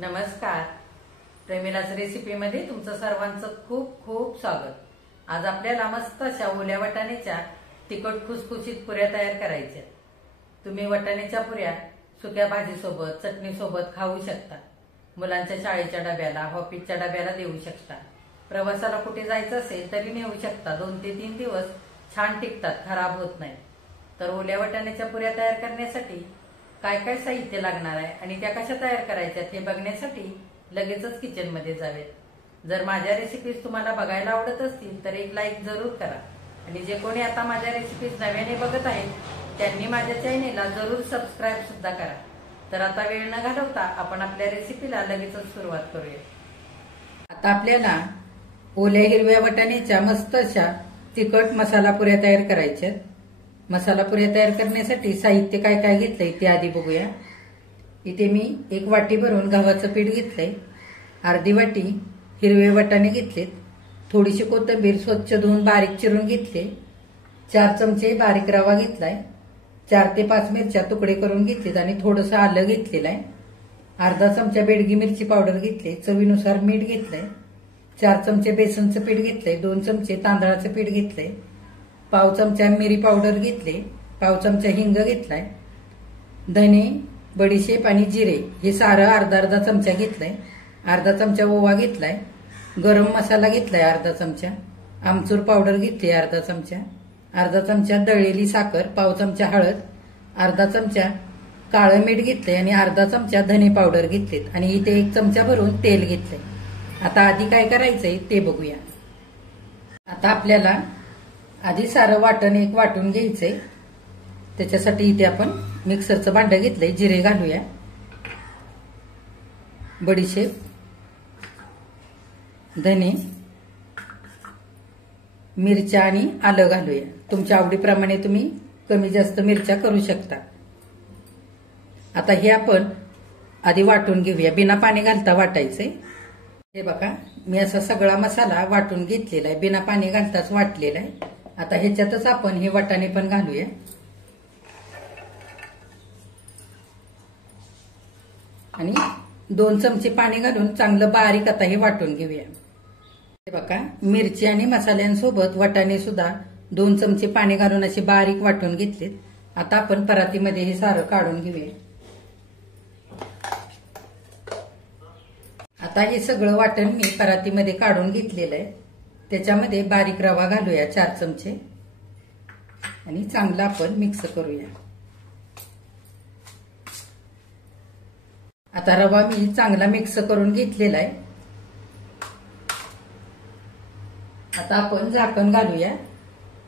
नमस्कार. प्रेमिलाच रेसिपीमध्ये तुमचं सर्वांचं खूप खूप स्वागत. आज आपल्याला मस्त अशा ओल्या वाटाण्याच्या तिखट खुसखुशीत पुऱ्या तयार करायच्या. तुम्ही वाटाण्याच्या पुऱ्या सुक्या भाजीसोबत चटणीसोबत खाऊ शकता. मुलांच्या शाळेच्या डब्याला ऑफिसच्या डब्याला देऊ शकता. प्रवासाला कुठे जायचं असेल तरी नेऊ शकता. 2 ते 3 दिवस छान टिकतात, खराब होत नाही. तर ओल्या वाटाण्याच्या पुऱ्या तयार करण्यासाठी काय काय साहित्य लागणार आहे आणि त्या कशा तयार करायच्या हे बघण्यासाठी लगेचच किचन मध्ये जाऊयात. जर माझ्या रेसिपीज तुम्हाला बघायला आवडत असतील तर एक लाईक जरूर करा आणि जे कोणी आता माझ्या रेसिपीज नव्याने बघत आहेत त्यांनी माझ्या चॅनेलला जरूर सबस्क्राईब सुद्धा करा. तर आता वेळ न घालवता आपण आपल्या रेसिपीला लगेचच सुरुवात करूया. आता आपल्याला ओल्या हिरव्या वाटाण्याच्या मस्त अशा तिखट मसाला पुऱ्या तयार करायच्या. मसाला पुऱ्या तयार करण्यासाठी साहित्य काय काय घेतलंय ते आधी बघूया. इथे मी 1 वाटी भरून गव्हाचं पीठ घेतलंय, अर्धी वाटी हिरवे वाटाणे घेतलेत, थोडीशी कोथिंबीर स्वच्छ धुवून बारीक चिरून घेतले, 4 चमचे बारीक रवा घेतलाय, 4 ते 5 मिरच्या तुकडे करून घेतलेत आणि थोडंसं आलं घेतलेलं आहे, अर्धा चमचा बेडगी मिरची पावडर घेतली, चवीनुसार मीठ घेतलंय, 4 चमचे बेसनचं पीठ घेतलंय, 2 चमचे तांदळाचं पीठ घेतलंय, पाव चमचा मिरी पावडर घेतले, पाव चमचा हिंग घेतलाय, धने, बडीशेप आणि जिरे हे सारं अर्धा चमचा घेतलाय, अर्धा चमचा ओवा घेतलाय, गरम मसाला घेतलाय अर्धा चमचा, आमचूर पावडर घेतली अर्धा चमचा दळलेली साखर, पाव चमचा हळद, अर्धा चमचा काळं मीठ घेतलंय आणि अर्धा चमचा धने पावडर घेतलेत आणि इथे 1 चमचा भरून तेल घेतलंय. आता आधी काय करायचंय ते बघूया. आता आपल्याला आधी सारं वाटण वाटून घ्यायचंय. त्याच्यासाठी इथे आपण मिक्सरचं भांडं घेतलंय, जिरे घालूया, बडीशेप, धने, मिरच्या आणि आलं घालूया. तुमच्या आवडीप्रमाणे तुम्ही कमी जास्त मिरच्या करू शकता. आता हे आपण आधी वाटून घेऊया. बिना पाणी घालता वाटायचंय. हे बघा, मी असा सगळा मसाला वाटून घेतलेला आहे, बिना पाणी घालताच वाटलेला आहे. आता ह्याच्यातच आपण हे वाटाणे पण घालूया आणि 2 चमचे पाणी घालून चांगलं बारीक आता हे वाटून घेऊया. हे बघा, मिरची आणि मसाल्यांसोबत वाटाणे सुद्धा 2 चमचे पाणी घालून असे बारीक वाटून घेतलेत. आता आपण परातीमध्ये हे सारं काढून घेऊया. आता हे सगळं वाटण मी परातीमध्ये काढून घेतलेलं आहे. त्याच्यामध्ये बारीक रवा घालूया 4 चमचे आणि चांगला आपण मिक्स करूया. आता रवा मी चांगला मिक्स करून घेतलेला आहे. आता आपण झाकण घालूया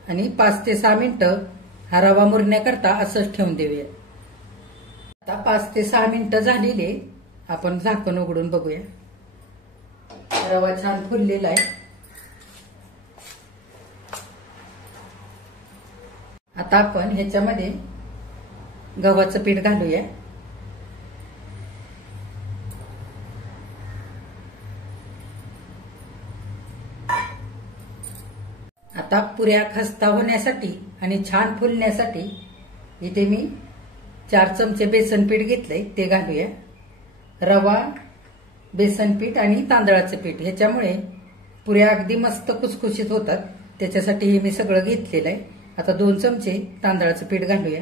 आणि 5 ते 6 मिनिटं हा रवा मुरण्याकरता असंच ठेवून देऊया. आता 5 ते 6 मिनिटं झालेले, आपण झाकण उघडून बघूया. रवा छान फुललेला आहे. आता आपण ह्याच्यामध्ये गव्हाचं पीठ घालूया. आता पुऱ्या खस्ता होण्यासाठी आणि छान फुलण्यासाठी इथे मी 4 चमचे बेसन पीठ घेतलंय, ते घालूया. रवा, बेसन पीठ आणि तांदळाचं पीठ ह्याच्यामुळे पुऱ्या अगदी मस्त खुसखुशीत होतात. त्याच्यासाठी हे मी सगळं घेतलेलं आहे. आता 2 चमचे तांदळाचं पीठ घालूया.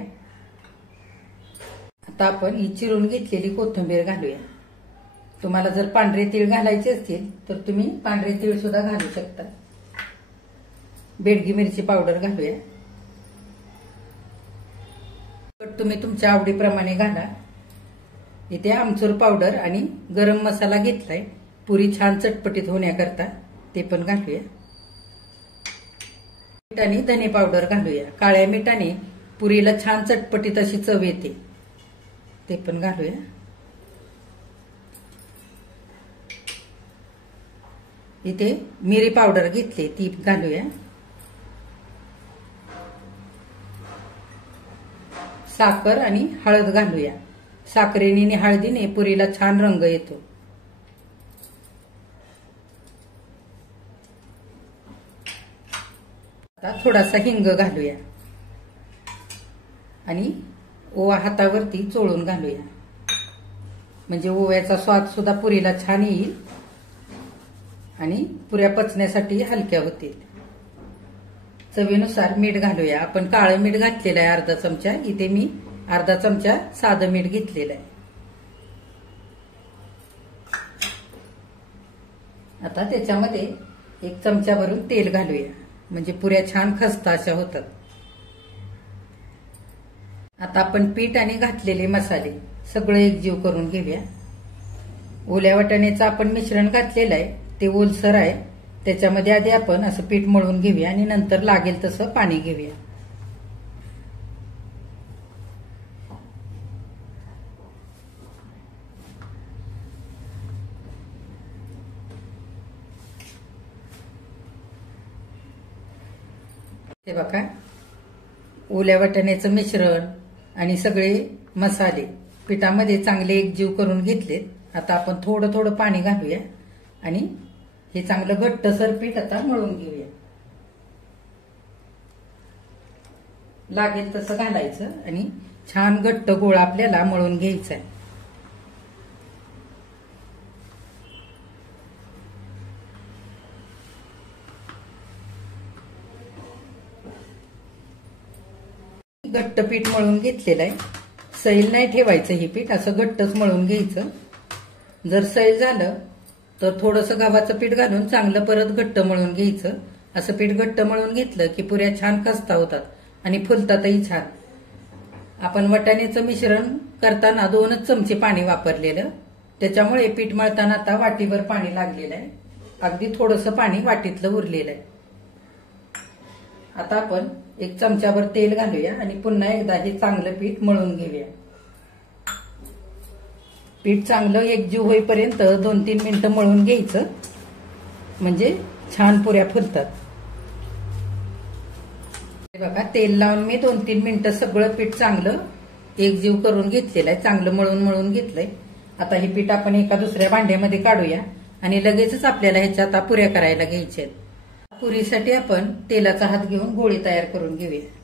आता आपण ही चिरून घेतलेली कोथिंबीर घालूया. तुम्हाला जर पांढरे तीळ घालायचे असतील तर तुम्ही पांढरे तीळ सुद्धा घालू शकता. बेडगी मिरची पावडर घालूया. तुम्ही तुमच्या आवडीप्रमाणे घाला. इथे आमचूर पावडर आणि गरम मसाला घेतलाय पुरी छान चटपटीत होण्याकरता, ते पण घालूया. आणि धने पावडर घालूया. काळ्या मिठाने पुरीला छान चटपटीत अशी चव येते, ते पण घालूया. इथे मिरी पावडर घेतली, ती घालूया. साखर आणि हळद घालूया. साखरेने आणि हळदीने पुरीला छान रंग येतो. आता थोडासा हिंग घालूया आणि ओवा हातावरती चोळून घालूया. म्हणजे ओव्याचा स्वाद सुद्धा पुरीला छान येईल आणि पुऱ्या पचण्यासाठी हलक्या होतील. चवीनुसार मीठ घालूया. आपण काळं मीठ घातलेलं आहे अर्धा चमचा. इथे मी अर्धा चमचा साधं मीठ घेतलेलं आहे. आता त्याच्यामध्ये 1 चमचा भरून तेल घालूया. म्हणजे पुऱ्या छान खस्ता अशा होतात. आता आपण पीठ आणि घातलेले मसाले सगळे एकजीव करून घेऊया. ओल्या वाटाण्याचं आपण मिश्रण घातलेलं आहे, ते ओलसर आहे. त्याच्यामध्ये आधी आपण असं पीठ मळून घेऊया आणि नंतर लागेल तसं पाणी घेऊया. हे बघा, ओल्या वाटाण्याचं मिश्रण आणि सगळे मसाले पिठामध्ये चांगले एकजीव करून घेतलेत. आता आपण थोडं थोडं पाणी घालूया आणि हे चांगलं घट्टसर पीठ आता मळून घेऊया. लागेल तसं घालायचं आणि छान घट्ट गोळा आपल्याला मळून घ्यायचा आहे. घट्ट पीठ मळून घेतलेलं आहे. सैल नाही ठेवायचं. हे पीठ असं घट्टच मळून घ्यायचं. जर सैल झालं तर थोडंसं गव्हाचं पीठ घालून चांगलं परत घट्ट मळून घ्यायचं. असं पीठ घट्ट मळून घेतलं की पुऱ्या छान खस्ता होतात आणि फुलतातही छान. आपण वाटाण्याचं मिश्रण करताना 2च चमचे पाणी वापरलेलं, त्याच्यामुळे पीठ मळताना आता वाटीभर पाणी लागलेलं आहे. अगदी थोडंसं पाणी वाटीतलं उरलेलं आहे. आता आपण 1 चमचाभर तेल घालूया आणि पुन्हा एकदा हे चांगलं पीठ मळून घेऊया. पीठ चांगलं एकजीव होईपर्यंत 2-3 मिनिटं मळून घ्यायचं, म्हणजे छान पुऱ्या फुलतात. बघा, तेल लावून मी 2-3 मिनिटं सगळं पीठ चांगलं एकजीव करून घेतलेलं आहे. चांगलं मळून घेतलंय. आता हे पीठ आपण एका दुसऱ्या भांड्यामध्ये काढूया आणि लगेचच आपल्याला ह्याच्या आता पुऱ्या करायला घ्यायच्या आहेत. पुरीसाठी आपण तेलाचा हात घेऊन गोळी तयार करून घेऊया.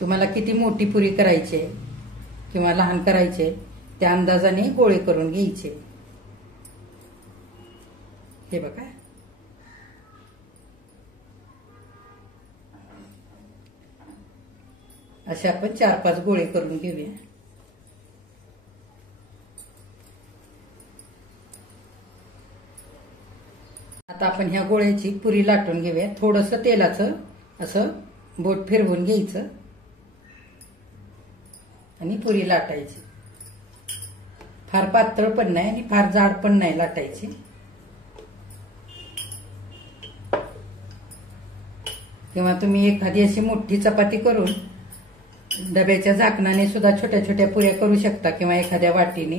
तुम्हाला किती मोठी पुरी करायची आहे किंवा लहान करायची आहे त्या अंदाजाने गोळे करून घ्यायचे. हे बघा, असे आपण 4-5 गोळे करून घेऊया. आता आपण ह्या गोळ्याची पुरी लाटून घेऊया. थोडंसं तेलाचं असं बोट फिरवून घ्यायचं आणि पुरी लाटायची. फार पातळ पण नाही आणि फार जाड पण नाही लाटायची. किंवा तुम्ही एखादी अशी मोठी चपाती करून डब्याच्या झाकणाने सुद्धा छोट्या छोट्या पुऱ्या करू शकता किंवा एखाद्या वाटीने.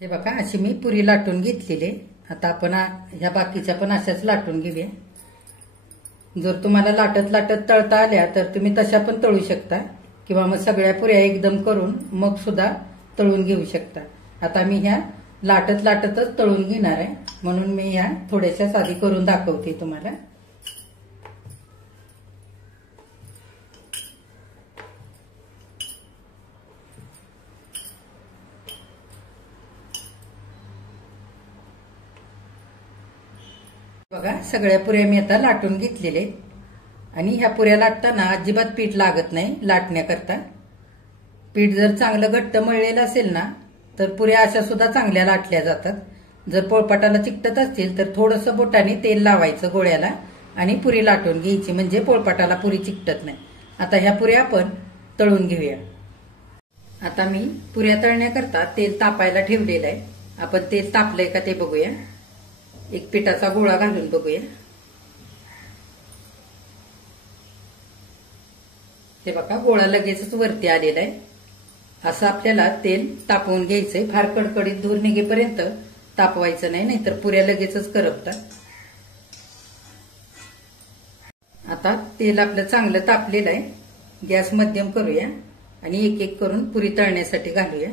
हे बघा, अशी मी पुरी लाटून घेतलेली. आता आपण ह्या बाकीच्या पण अशाच लाटून घेऊया. जर तुम्हाला लाटत लाटत तळता आल्या तर तुम्ही तशा पण तळू शकता किंवा मग सगळ्या पुऱ्या एकदम करून मग सुद्धा तळून घेऊ शकता. आता मी ह्या लाटत लाटतच तळून घेणार आहे, म्हणून मी ह्या थोड्याशाच आधी करून दाखवते तुम्हाला. बघा, सगळ्या पुऱ्या मी आता लाटून घेतलेले आणि ह्या पुऱ्या लाटताना अजिबात पीठ लागत नाही लाटण्याकरता. पीठ जर चांगलं घट्ट मळलेलं असेल ना तर पुऱ्या अशा सुद्धा चांगल्या लाटल्या जातात. जर पोळपाटाला चिकटत असतील तर थोडंसं बोटाने तेल लावायचं गोळ्याला आणि पुरी लाटून घ्यायची, म्हणजे पोळपाटाला पुरी चिकटत नाही. आता ह्या पुऱ्या आपण तळून घेऊया. आता मी पुऱ्या तळण्याकरता तेल तापायला ठेवलेलं आहे. आपण तेल तापलंय का ते बघूया. एक पिठाचा गोळा घालून बघूया. हे बघा, गोळा लगेचच वरती आलेला आहे. असं आपल्याला तेल तापवून घ्यायचंय. फार कडकडीत धूर निघेपर्यंत तापवायचं नाही, नाहीतर पुऱ्या लगेचच करपतात. आता तेल आपलं चांगलं तापलेलं आहे. गॅस मध्यम करूया आणि एक एक करून पुरी तळण्यासाठी घालूया.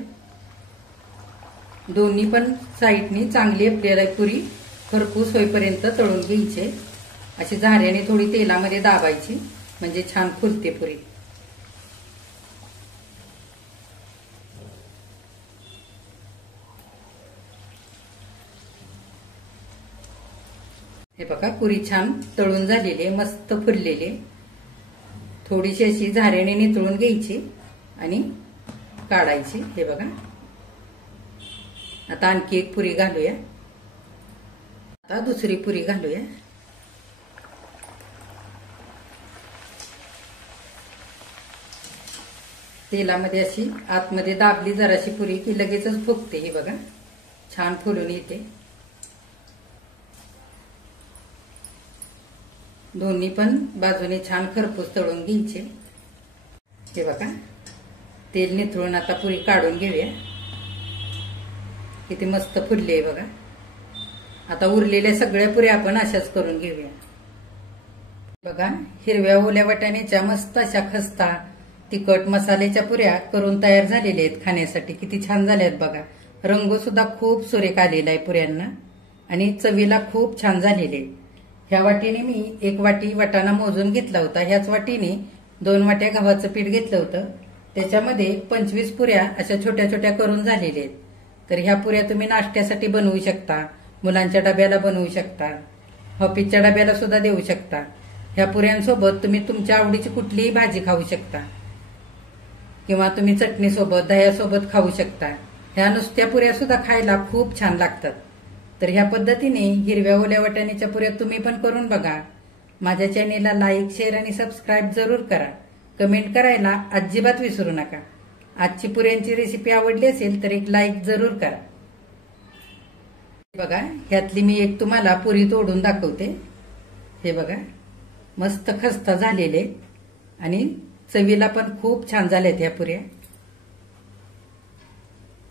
दोन्ही पण साईडनी चांगली आपल्याला पुरी खरपूस होईपर्यंत तळून घ्यायची. अशी झाऱ्याने थोडी तेलामध्ये दाबायची म्हणजे छान फुलते पुरी. हे बघा पुरी छान तळून झालेली आहे, मस्त फुललेली. थोडीशी अशी झाऱ्याने नितळून घ्यायची आणि काढायची. हे बघा. आता आणखी एक पुरी घालूया. आता दुसरी पुरी घालूया. तेलामध्ये अशी आतमध्ये दाबली जराशी पुरी की लगेचच फुगते. हे बघा छान फुलून येते. दोन्ही पण बाजूने छान खरपूस तळून घ्यायचे. हे बघा तेल निथळून आता पुरी काढून घेऊया. किती मस्त फुलली आहे बघा. आता उरलेल्या सगळ्या पुऱ्या आपण अशाच करून घेऊया. बघा हिरव्या ओल्या वाटाण्याच्या मस्त अशा खस्ता तिखट मसाल्याच्या पुऱ्या करून तयार झालेल्या आहेत खाण्यासाठी. किती छान झाल्यात बघा. रंग सुद्धा खूप सुरेख आलेला आहे पुऱ्यांना आणि चवीला खूप छान झालेले. ह्या वाटीने मी 1 वाटी वाटाणा मोजून घेतला होता. ह्याच वाटीने 2 वाट्या गव्हाचं पीठ घेतलं होतं. त्याच्यामध्ये 25 पुऱ्या अशा छोट्या छोट्या करून झालेल्या आहेत. तर ह्या पुऱ्या तुम्ही नाश्त्यासाठी बनवू शकता, मुलांच्या डब्याला बनवू शकता, ऑफिसच्या डब्याला सुद्धा देऊ शकता. ह्या पुऱ्यांसोबत तुम्ही तुमच्या आवडीची कुठलीही भाजी खाऊ शकता किंवा तुम्ही चटणीसोबत दह्यासोबत खाऊ शकता. ह्या नुसत्या पुऱ्या सुद्धा खायला खूप छान लागतात. तर ह्या पद्धतीने हिरव्या ओल्या वाटाण्याच्या पुऱ्या तुम्ही पण करून बघा. माझ्या चॅनेलला लाईक, शेअर आणि सबस्क्राईब जरूर करा. कमेंट करायला अजिबात विसरू नका. आजची पुऱ्यांची रेसिपी आवडली असेल तर एक लाईक जरूर करा. बघा ह्यातली मी एक तुम्हाला पुरी तोडून दाखवते. हे बघा मस्त खस्ता झालेले आणि चवीला पण खूप छान झाल्यात ह्या पुऱ्या.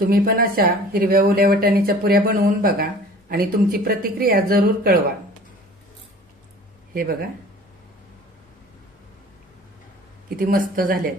तुम्ही पण अशा हिरव्या ओल्या वाटाण्याच्या पुऱ्या बनवून बघा आणि तुमची प्रतिक्रिया जरूर कळवा. हे बघा किती मस्त झाल्यात.